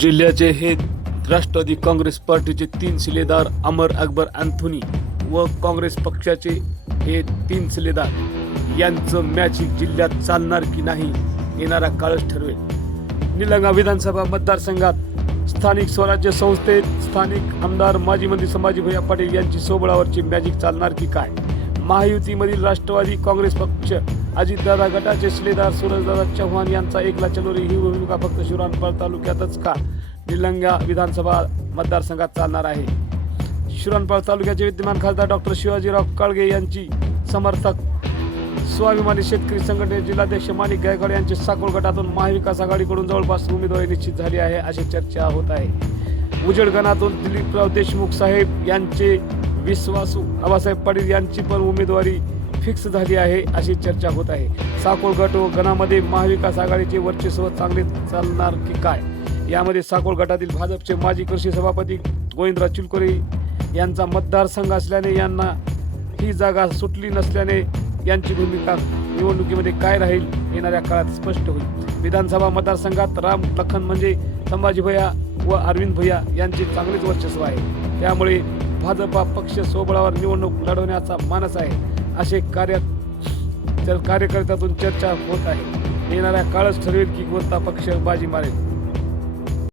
जिल्ह्याचे हे राष्ट्रवादी काँग्रेस पार्टीचे तीन शिलेदार अमर अकबर अँथोनी व काँग्रेस पक्षाचे हे तीन शिलेदार यांचं मॅचिंग जिल्ह्यात चालणार की नाही येणारा काळच ठरवेल. निलंगा विधानसभा मतदारसंघात स्थानिक स्वराज्य संस्थेत स्थानिक आमदार माजी मंत्री संभाजी भैया पाटील यांची सोबळावरची मॅजिक चालणार की काय? महायुतीमधील राष्ट्रवादी काँग्रेस पक्ष अजितदादा गटाचे शिलेदार सूरजदादा चव्हाण यांचा एकला चलोरी ही भूमिका फक्त शिवरानपाळ तालुक्यातच का? निलंगा विधानसभा मतदारसंघात चालणार आहे. शिवरानपाळ तालुक्याचे विद्यमान खासदार डॉक्टर शिवाजीराव काळगे यांची समर्थक स्वाभिमानी शेतकरी संघटनेचे जिल्हाध्यक्ष माणिक गायकवाड यांची साकोळ गटातून महाविकास आघाडीकडून जवळपास उमेदवारी निश्चित झाली आहे अशी चर्चा होत आहे. उजेड गणातून दिलीपराव देशमुख साहेब यांचे विश्वासू आबासाहेब पाटील यांची पण उमेदवारी फिक्स झाली आहे अशी चर्चा होत आहे. साकोळ गट व गणामध्ये महाविकास आघाडीचे वर्चस्व चांगले चालणार की काय? यामध्ये साकोळ गटातील भाजपचे माजी कृषी सभापती गोविंदराव चिलकोरे यांचा मतदारसंघ असल्याने यांना ही जागा सुटली नसल्याने यांची भूमिका निवडणुकीमध्ये काय राहील येणाऱ्या काळात स्पष्ट होईल. विधानसभा मतदारसंघात राम लखन म्हणजे संभाजी भैया व अरविंद भैया यांचे चांगलेच वर्चस्व आहे. त्यामुळे भाजपा पक्ष सोबळावर निवडणूक लढवण्याचा मानस आहे. असे कार्य कार्यकर्त्यातून चर्चा होत आहे. येणाऱ्या काळच ठरवेल की कोणता पक्ष बाजी मारेल.